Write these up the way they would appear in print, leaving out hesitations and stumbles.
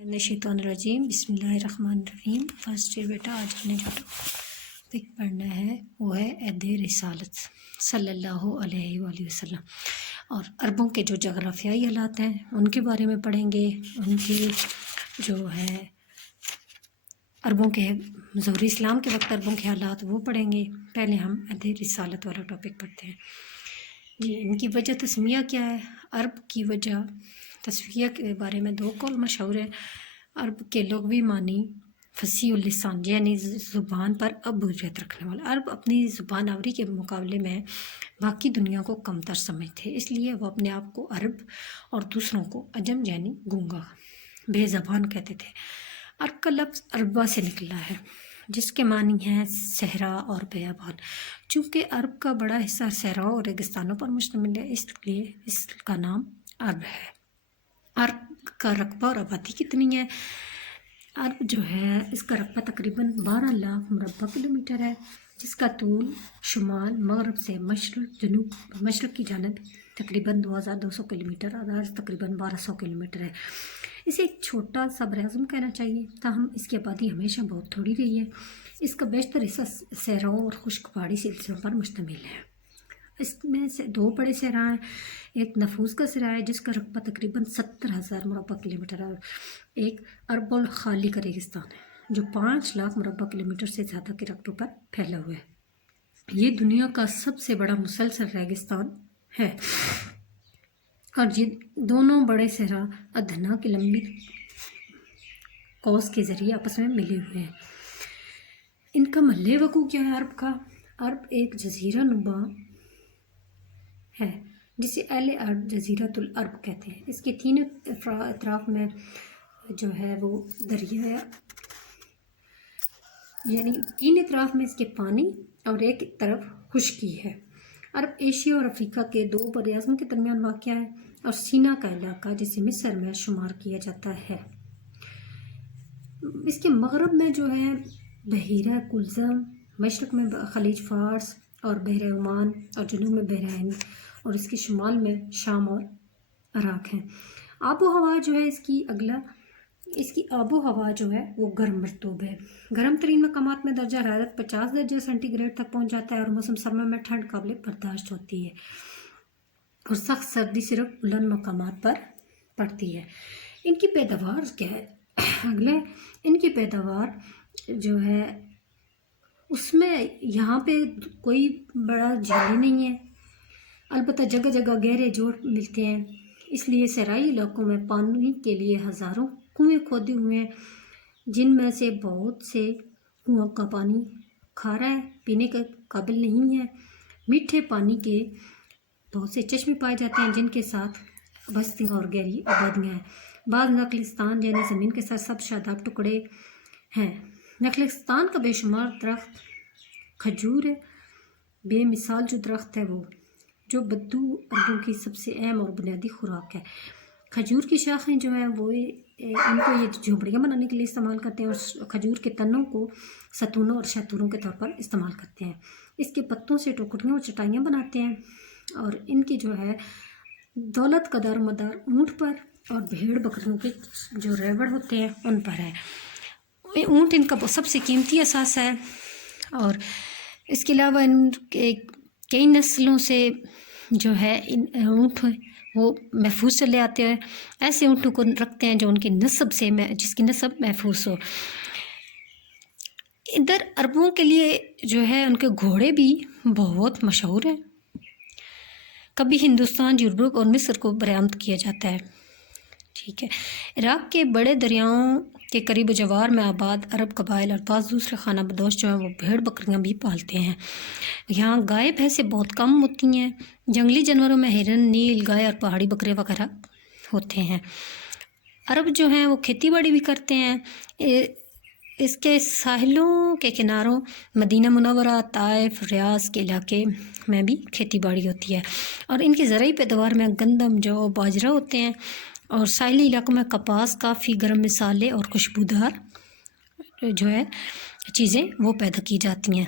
شیطان الرجیم بسم اللہ الرحمن الرحیم۔ فرسٹ ایئر بیٹا آج ہم نے جو ٹاپک پڑھنا ہے وہ ہے عہد رسالت صلی اللہ علیہ وآلہ وسلم، اور عربوں کے جو جغرافیائی حالات ہیں ان کے بارے میں پڑھیں گے، ان کی جو ہے عربوں کے ظہور اسلام کے وقت عربوں کے حالات وہ پڑھیں گے۔ پہلے ہم عہد رسالت والا ٹاپک پڑھتے ہیں۔ جی، ان کی وجہ تسمیہ کیا ہے؟ عرب کی وجہ تسمیہ کے بارے میں دو قول مشہور ہیں۔ عرب کے لغوی معنی فصیح اللسان یعنی زبان پر ابوریت رکھنے والا۔ عرب اپنی زبان آوری کے مقابلے میں باقی دنیا کو کمتر سمجھتے، اس لیے وہ اپنے آپ کو عرب اور دوسروں کو عجم یعنی گونگا بے زبان کہتے تھے۔ عرب کا لفظ عربہ سے نکلا ہے جس کے معنی ہیں صحرا اور بیابان۔ چونکہ عرب کا بڑا حصہ صحراؤں اور ریگستانوں پر مشتمل ہے، اس لیے اس کا نام عرب ہے۔ عرب کا رقبہ اور آبادی کتنی ہے؟ عرب جو ہے اس کا رقبہ تقریباً 12 لاکھ مربع کلومیٹر ہے، جس کا طول شمال مغرب سے مشرق کی جانب تقریباً 2200 کلومیٹر اور عرض تقریباً 1200 کلومیٹر ہے۔ اسے ایک چھوٹا سا براعظم کہنا چاہیے، تاہم اس کی آبادی ہمیشہ بہت تھوڑی رہی ہے۔ اس کا بیشتر حصہ صحراؤں اور خشک پہاڑی سلسلوں پر مشتمل ہے۔ اس میں سے دو بڑے صحرا ہیں، ایک نفوس کا صحرا ہے جس کا رقبہ تقریباً 70,000 مربع کلومیٹر ہے، اور ایک عرب الخالی کا ریگستان ہے جو 5 لاکھ مربع کلومیٹر سے زیادہ کے رقبے پر پھیلا ہوا ہے۔ یہ دنیا کا سب سے بڑا مسلسل ریگستان ہے، اور یہ دونوں بڑے صحرا ادھنا کی لمبی قوس کے ذریعے آپس میں ملے ہوئے ہیں۔ ان کا محل وقوع کیا ہے عرب کا؟ عرب ایک جزیرہ نما ہے جسے اہل عرب جزیرۃ العرب کہتے ہیں۔ اس کے 3 اطراف میں جو ہے وہ دریا، یعنی 3 اطراف میں اس کے پانی اور ایک طرف خشکی ہے۔ عرب ایشیا اور افریقہ کے 2 براعظموں کے درمیان واقع ہے، اور سینا کا علاقہ جسے مصر میں شمار کیا جاتا ہے۔ اس کے مغرب میں جو ہے بحیرہ کلزم، مشرق میں خلیج فارس اور بحر عمان، اور جنوب میں بحر ہند، اور اس کے شمال میں شام اور عراق ہیں۔ آب و ہوا جو ہے اس کی آب و ہوا جو ہے وہ گرم مرطوب ہے۔ گرم ترین مقامات میں درجہ حرارت 50 درجہ سینٹی گریڈ تک پہنچ جاتا ہے، اور موسم سرما میں ٹھنڈ قابل برداشت ہوتی ہے، اور سخت سردی صرف بلند مقامات پر پڑتی ہے۔ ان کی پیداوار کیا ہے؟ ان کی پیداوار جو ہے اس میں یہاں پہ کوئی بڑا جھیل نہیں ہے، البتہ جگہ جگہ گہرے جوڑ ملتے ہیں، اس لیے صحرائی علاقوں میں پانی کے لیے ہزاروں کنویں کھودے ہوئے ہیں، جن میں سے بہت سے کنووں کا پانی کھارا ہے، پینے کے قابل نہیں ہے۔ میٹھے پانی کے بہت سے چشمے پائے جاتے ہیں جن کے ساتھ بستیاں اور گہری آبادیاں ہیں۔ بعض نخلستان یعنی زمین کے ساتھ سب شاداب ٹکڑے ہیں۔ نخلستان کا بے شمار درخت کھجور ہے، بے مثال جو درخت ہے وہ جو بدو عربوں کی سب سے اہم اور بنیادی خوراک ہے۔ کھجور کی شاخیں جو ہیں وہ ان کو یہ جھونپڑیاں بنانے کے لیے استعمال کرتے ہیں، اور کھجور کے تنوں کو ستونوں اور شتوروں کے طور پر استعمال کرتے ہیں۔ اس کے پتوں سے ٹوکریاں اور چٹائیاں بناتے ہیں، اور ان کی جو ہے دولت کا دار مدار اونٹ پر اور بھیڑ بکریوں کے جو ریوڑ ہوتے ہیں ان پر ہے۔ اونٹ ان کا سب سے قیمتی اثاثہ ہے، اور اس کے علاوہ ان کے کئی نسلوں سے جو ہے ان اونٹ وہ محفوظ چلے آتے ہیں۔ ایسے اونٹوں کو رکھتے ہیں جو ان کی نسب سے جس کی نسب محفوظ ہو۔ ادھر عربوں کے لیے جو ہے ان کے گھوڑے بھی بہت مشہور ہیں۔ کبھی ہندوستان، یورپ اور مصر کو برآمد کیا جاتا ہے۔ ٹھیک ہے، عراق کے بڑے دریاؤں کے قریب و جوار میں آباد عرب قبائل اور بعض دوسرے خانہ بدوش جو ہیں وہ بھیڑ بکریاں بھی پالتے ہیں۔ یہاں گائے بھینسیں بہت کم ہوتی ہیں۔ جنگلی جانوروں میں ہرن، نیل گائے اور پہاڑی بکرے وغیرہ ہوتے ہیں۔ عرب جو ہیں وہ کھیتی باڑی بھی کرتے ہیں۔ اس کے ساحلوں کے کناروں مدینہ منورہ، طائف، ریاض کے علاقے میں بھی کھیتی باڑی ہوتی ہے، اور ان کی زرعی پیداوار میں گندم، جو، باجرہ ہوتے ہیں، اور ساحلی علاقوں میں کپاس، کافی، گرم مسالے اور خوشبودار جو ہے چیزیں وہ پیدا کی جاتی ہیں۔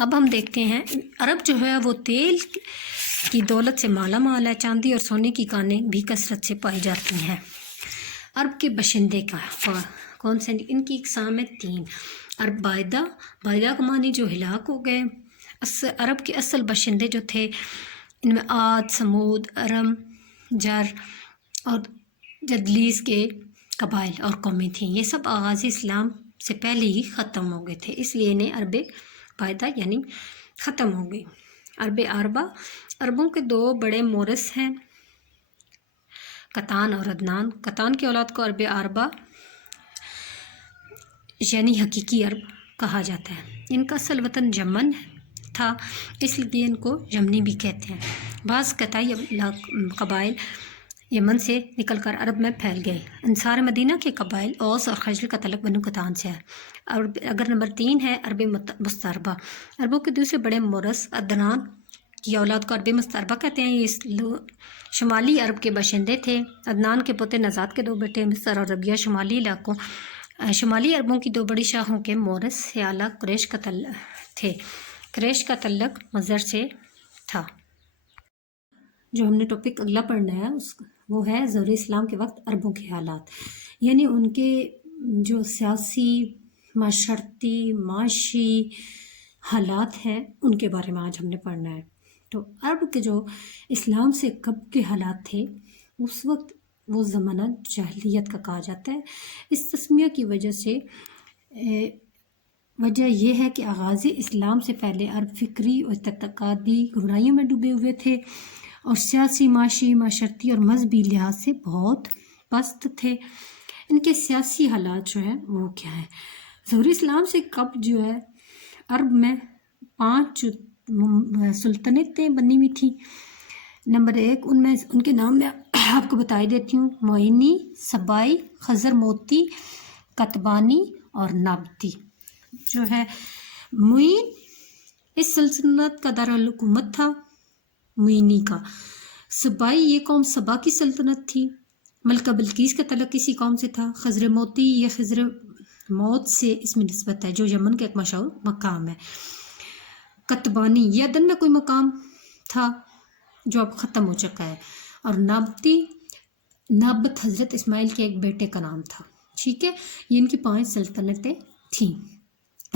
اب ہم دیکھتے ہیں عرب جو ہے وہ تیل کی دولت سے مالا مال ہے، چاندی اور سونے کی کانیں بھی کثرت سے پائی جاتی ہیں۔ عرب کے باشندے کون سے؟ ان کی اقسام ہے 3. عرب بائدہ کا معنی جو ہلاک ہو گئے. عرب کے اصل باشندے جو تھے ان میں عاد، سمود، ارم، جر اور جدلیس کے قبائل اور قومیں تھیں. یہ سب آغاز اسلام سے پہلے ہی ختم ہو گئے تھے، اس لیے انہیں عرب بائدہ یعنی ختم ہو گئی. عرب عربہ، عربوں کے 2 بڑے مورث ہیں، قطان اور عدنان. قطان کی اولاد کو عرب عربہ یعنی حقیقی عرب کہا جاتا ہے. ان کا اصل وطن یمن تھا، اس لیے ان کو یمنی بھی کہتے ہیں. بعض قطعی قبائل یمن سے نکل کر عرب میں پھیل گئے. انصار مدینہ کے قبائل اوس اور خزرج کا تعلق بنو قطان سے ہے. اگر نمبر 3 ہے عرب مستعربہ. عربوں کے دوسرے بڑے مورث عدنان کی اولاد کو عرب مستعربہ کہتے ہیں. یہ شمالی عرب کے باشندے تھے. عدنان کے پوتے نژاد کے 2 بیٹے مصر اور ربیہ شمالی عربوں کی 2 بڑی شاخوں کے مورث اعلیٰ قریش کا تھے. قریش کا تعلق مصر سے تھا. جو ہم نے ٹاپک اگلا پڑھنا ہے وہ ہے ظہور اسلام کے وقت عربوں کے حالات، یعنی ان کے جو سیاسی، معاشرتی، معاشی حالات ہیں ان کے بارے میں آج ہم نے پڑھنا ہے. تو عرب کے جو اسلام سے قبل کے حالات تھے اس وقت وہ زمانہ جاہلیت کا کہا جاتا ہے. اس تسمیہ کی وجہ یہ ہے کہ آغاز اسلام سے پہلے عرب فکری اور اعتقادی گمراہیوں میں ڈوبے ہوئے تھے اور سیاسی، معاشی، معاشرتی اور مذہبی لحاظ سے بہت پست تھے. ان کے سیاسی حالات جو ہیں وہ کیا ہیں؟ ظہور اسلام سے قبل جو ہے عرب میں 5 سلطنتیں بنی ہوئی تھیں. نمبر 1 ان کے نام میں آپ کو بتائی دیتی ہوں: معینی، سبائی، خزر موتی، قطبانی اور نابتی. جو ہے معین اس سلطنت کا دارالحکومت تھا، معینی کا. سبائی یہ قوم سبا کی سلطنت تھی، ملکہ بلقیس کا تعلق اسی قوم سے تھا. خزر موتی یہ خزر موت سے اس میں نسبت ہے جو یمن کا ایک مشہور مقام ہے. قطبانی یہ عدن میں کوئی مقام تھا جو اب ختم ہو چکا ہے. اور نابتی، نابت حضرت اسماعیل کے ایک بیٹے کا نام تھا. ٹھیک ہے، یہ ان کی 5 سلطنتیں تھیں.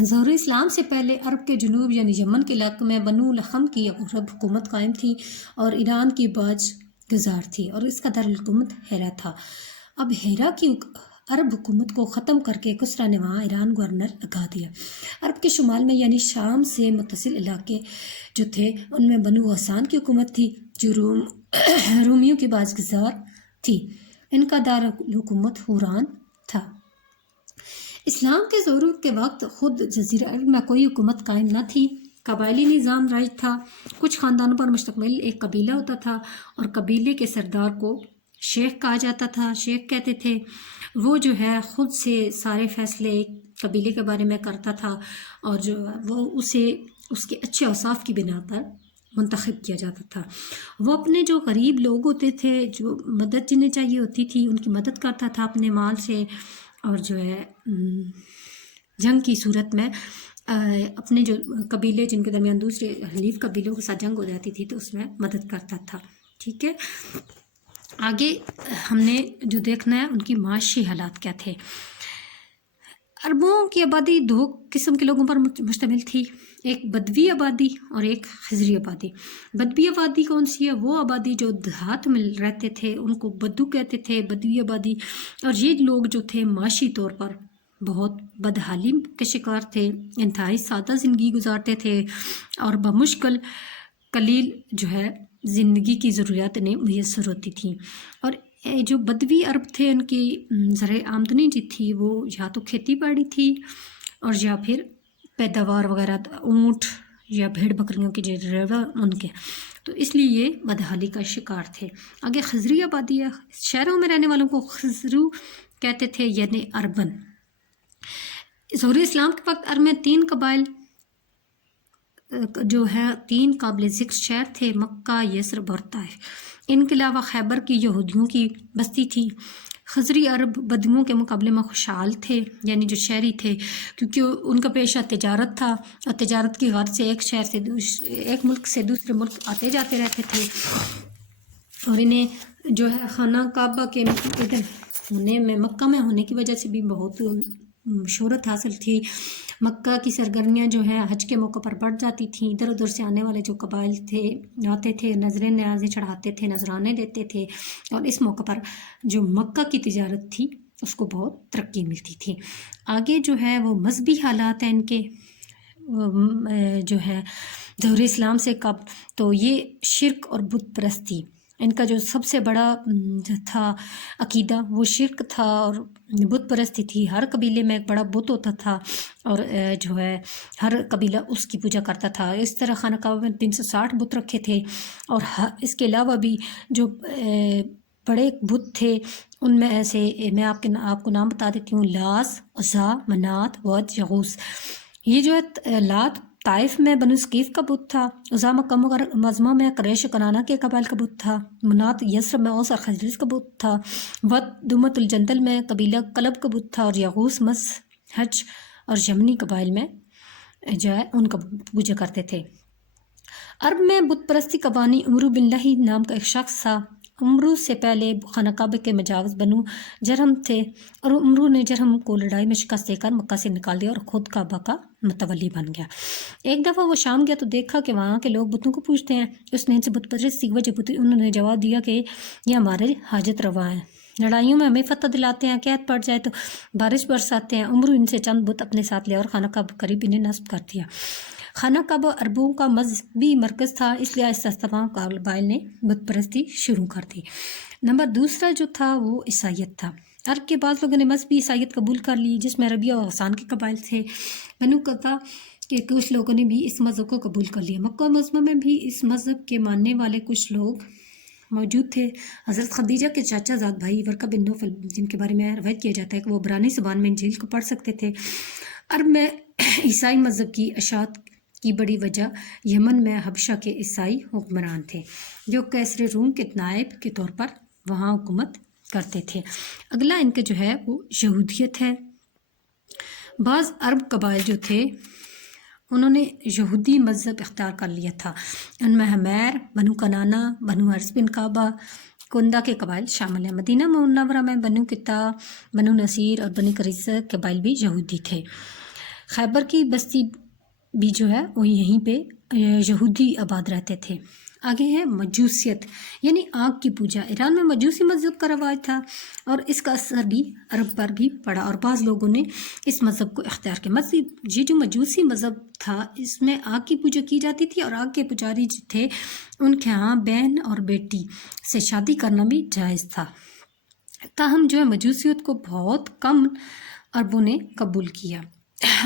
ظہور اسلام سے پہلے عرب کے جنوب یعنی یمن کے علاقے میں بنو لخم کی عرب حکومت قائم تھی اور ایران کی باج گزار تھی اور اس کا دارالحکومت ہیرا تھا. اب ہیرا کی عرب حکومت کو ختم کر کے کسرا نے وہاں ایران گورنر لگا دیا. عرب کے شمال میں یعنی شام سے متصل علاقے جو تھے ان میں بنو غسان کی حکومت تھی جو رومیوں کی باج گزار تھی. ان کا دارالحکومت حوران تھا. اسلام کے ظہور کے وقت خود جزیرہ عرب میں کوئی حکومت قائم نہ تھی. قبائلی نظام رائج تھا. کچھ خاندانوں پر مشتمل ایک قبیلہ ہوتا تھا اور قبیلے کے سردار کو شیخ کہا جاتا تھا. شیخ کہتے تھے وہ جو ہے خود سے سارے فیصلے ایک قبیلے کے بارے میں کرتا تھا اور جو وہ اسے اس کے اچھے اوصاف کی بنا پر منتخب کیا جاتا تھا. وہ اپنے جو غریب لوگ ہوتے تھے، جو مدد جنہیں چاہیے ہوتی تھی، ان کی مدد کرتا تھا اپنے مال سے، اور جو ہے جنگ کی صورت میں اپنے جو قبیلے جن کے درمیان دوسرے حلیف قبیلوں کے ساتھ جنگ ہو جاتی تھی تو اس میں مدد کرتا تھا. ٹھیک ہے، آگے ہم نے جو دیکھنا ہے ان کی معاشی حالات کیا تھے. عربوں کی آبادی 2 قسم کے لوگوں پر مشتمل تھی، ایک بدوی آبادی اور ایک خزری آبادی. بدوی آبادی کون سی ہے؟ وہ آبادی جو دیہات میں رہتے تھے ان کو بدو کہتے تھے، بدوی آبادی. اور یہ لوگ جو تھے معاشی طور پر بہت بدحالی کے شکار تھے، انتہائی سادہ زندگی گزارتے تھے اور بمشکل قلیل جو ہے زندگی کی ضروریات انہیں میسر ہوتی تھیں. اور جو بدوی عرب تھے ان کی ذرائع آمدنی جو تھی وہ یا تو کھیتی باڑی تھی اور یا پھر پیداوار وغیرہ، اونٹ یا بھیڑ بکریوں کے جو ریوڑ ان کے، تو اس لیے یہ بدحالی کا شکار تھے. آگے خزری آبادی ہے. شہروں میں رہنے والوں کو خزرو کہتے تھے یعنی اربن. ظہور اسلام کے وقت عرب میں 3 قبائل جو ہے 3 قابل ذکر شہر تھے: مکہ، یثرب اور طائف. ان کے علاوہ خیبر کی یہودیوں کی بستی تھی. خزری عرب بدوؤں کے مقابلے میں خوشحال تھے، یعنی جو شہری تھے، کیونکہ ان کا پیشہ تجارت تھا اور تجارت کی غرض سے ایک ملک سے دوسرے ملک آتے جاتے رہتے تھے. اور انہیں جو ہے خانہ کعبہ کے ہونے میں، مکہ میں ہونے کی وجہ سے بھی بہت شہرت حاصل تھی۔ مکہ کی سرگرمیاں جو ہے حج کے موقع پر بڑھ جاتی تھیں، ادھر ادھر سے آنے والے جو قبائل تھے آتے تھے، نظریں نیازیں چڑھاتے تھے، نذرانے دیتے تھے، اور اس موقع پر جو مکہ کی تجارت تھی اس کو بہت ترقی ملتی تھی۔ آگے جو ہے وہ مذہبی حالات ہیں ان کے جو ہے ظہور اسلام سے قبل، تو یہ شرک اور بت پرستی، ان کا جو سب سے بڑا تھا عقیدہ وہ شرک تھا اور بت پرستی تھی۔ ہر قبیلے میں ایک بڑا بت ہوتا تھا اور جو ہے ہر قبیلہ اس کی پوجا کرتا تھا۔ اس طرح خانہ کعبہ میں 360 بت رکھے تھے، اور اس کے علاوہ بھی جو بڑے بت تھے ان میں ایسے میں آپ کو نام بتا دیتی ہوں: لاس، عزا، منات، ود، یغوث۔ یہ جو ہے لات طائف میں بنو ثقیف کا بت تھا، عزا مکہ معظمہ میں قریش و کنانہ کے قبائل کا بت تھا، منات یثرب میں اوس اور خزرج کا بت تھا، ود دمت الجندل میں قبیلہ کلب کا بت تھا، اور یغوث مس، حج اور یمنی قبائل میں جو ہے ان کا پوجا کرتے تھے۔ عرب میں بت پرستی کا بانی عمرو بن لہی نام کا ایک شخص تھا۔ عمرو سے پہلے خانہ کعبہ کے مجاز بنو جرہم تھے، اور عمرو نے جرہم کو لڑائی میں شکست دے کر مکہ سے نکال دیا اور خود کعبہ کا متولی بن گیا۔ ایک دفعہ وہ شام گیا تو دیکھا کہ وہاں کے لوگ بتوں کو پوجتے ہیں۔ اس نے ان سے بت پرستی کی وجہ پوچھی، انہوں نے جواب دیا کہ یہ ہمارے حاجت روا ہیں، لڑائیوں میں ہمیں فتح دلاتے ہیں، قحط پڑ جائے تو بارش برساتے ہیں۔ عمرو ان سے چند بت اپنے ساتھ لیا اور خانہ کعبہ قریب انہیں نصب کر دیا۔ خانہ کعبہ عربوں کا مذہبی مرکز تھا، اس لیے آہستہ آہستہ تمام قبائل نے بت پرستی شروع کر دی۔ نمبر دوسرا جو تھا وہ عیسائیت تھا۔ عرب کے بعض لوگوں نے مذہبی عیسائیت قبول کر لی، جس میں عربیہ اور غسان کے قبائل تھے۔ بنو قطع کے کچھ لوگوں نے بھی اس مذہب کو قبول کر لیا۔ مکہ معظمہ میں بھی اس مذہب کے ماننے والے کچھ لوگ موجود تھے۔ حضرت خدیجہ کے چاچا زاد بھائی ورقہ بن نوفل، جن کے بارے میں روایت کیا جاتا ہے کہ وہ عبرانی زبان میں انجیل کو پڑھ سکتے تھے۔ عرب میں عیسائی مذہب کی اشاعت کی بڑی وجہ یمن میں حبشہ کے عیسائی حکمران تھے، جو کیسر روم کے نائب کے طور پر وہاں حکومت کرتے تھے۔ اگلا ان کا جو ہے وہ یہودیت ہے۔ بعض عرب قبائل جو تھے انہوں نے یہودی مذہب اختیار کر لیا تھا، ان میں حمیر، بنو کنانہ، بنو حرث بن کعبہ، کندہ کے قبائل شامل ہیں۔ مدینہ منورہ میں بنو قطع، بنو نصیر اور بنی قریظہ کے قبائل بھی یہودی تھے۔ خیبر کی بستی بھی جو ہے وہ یہیں پہ یہودی آباد رہتے تھے۔ آگے ہے مجوسیت یعنی آگ کی پوجا۔ ایران میں مجوسی مذہب کا رواج تھا اور اس کا اثر بھی عرب پر بھی پڑا، اور بعض لوگوں نے اس مذہب کو اختیار کیا۔ یہ جو مجوسی مذہب تھا اس میں آگ کی پوجا کی جاتی تھی، اور آگ کے پجاری جو تھے ان کے ہاں بہن اور بیٹی سے شادی کرنا بھی جائز تھا۔ تاہم جو ہے مجوسیت کو بہت کم عربوں نے قبول کیا۔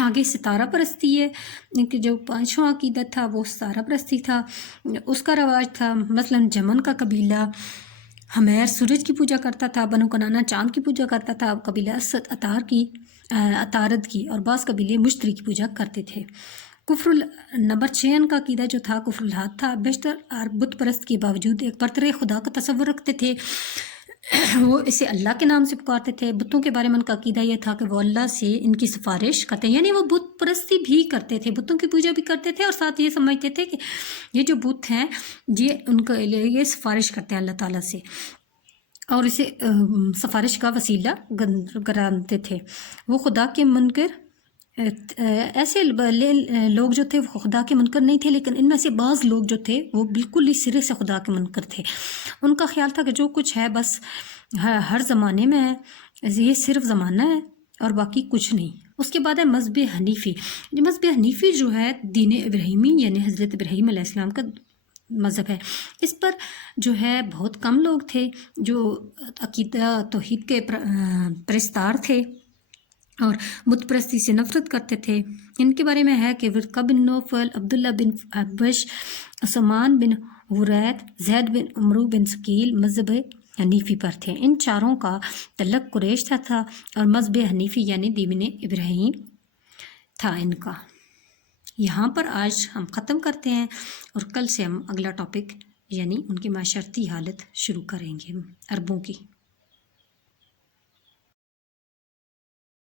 آگے ستارہ پرستی ہے، ان کے جو پانچواں عقیدہ تھا وہ ستارہ پرستی تھا، اس کا رواج تھا۔ مثلا جمن کا قبیلہ حمیر سورج کی پوجا کرتا تھا، بنو کنانہ چاند کی پوجا کرتا تھا، قبیلہ اسد عطارد کی، اور بعض قبیلے مشتری کی پوجا کرتے تھے۔ نمبر 6 کا عقیدہ جو تھا کفر الحاد تھا۔ بیشتر عرب بت پرست کے باوجود ایک برتر خدا کا تصور رکھتے تھے، وہ اسے اللہ کے نام سے پکارتے تھے۔ بتوں کے بارے میں ان کا عقیدہ یہ تھا کہ وہ اللہ سے ان کی سفارش کرتے ہیں، یعنی وہ بت پرستی بھی کرتے تھے، بتوں کی پوجا بھی کرتے تھے، اور ساتھ یہ سمجھتے تھے کہ یہ جو بت ہیں یہ ان کا یہ سفارش کرتے ہیں اللہ تعالیٰ سے، اور اسے سفارش کا وسیلہ گرانتے تھے۔ وہ خدا کے منکر ایسے لوگ جو تھے وہ خدا کے منکر نہیں تھے، لیکن ان میں سے بعض لوگ جو تھے وہ بالکل ہی سرے سے خدا کے منکر تھے۔ ان کا خیال تھا کہ جو کچھ ہے بس ہر زمانے میں ہے، یہ صرف زمانہ ہے اور باقی کچھ نہیں۔ اس کے بعد ہے مذہب حنیفی۔ مذہب حنیفی جو ہے دین ابراہیمی یعنی حضرت ابراہیم علیہ السلام کا مذہب ہے۔ اس پر جو ہے بہت کم لوگ تھے جو عقیدہ توحید کے پرستار تھے اور بت پرستی سے نفرت کرتے تھے۔ ان کے بارے میں ہے کہ ورقہ بن نوفل، عبداللہ بن حبش، عثمان بن حریت، زید بن عمرو بن ثقیل مذہب حنیفی پر تھے۔ ان چاروں کا تعلق قریش سے تھا اور مذہب حنیفی یعنی دین ابراہیم تھا ان کا۔ یہاں پر آج ہم ختم کرتے ہیں اور کل سے ہم اگلا ٹاپک یعنی ان کی معاشرتی حالت شروع کریں گے عربوں کی۔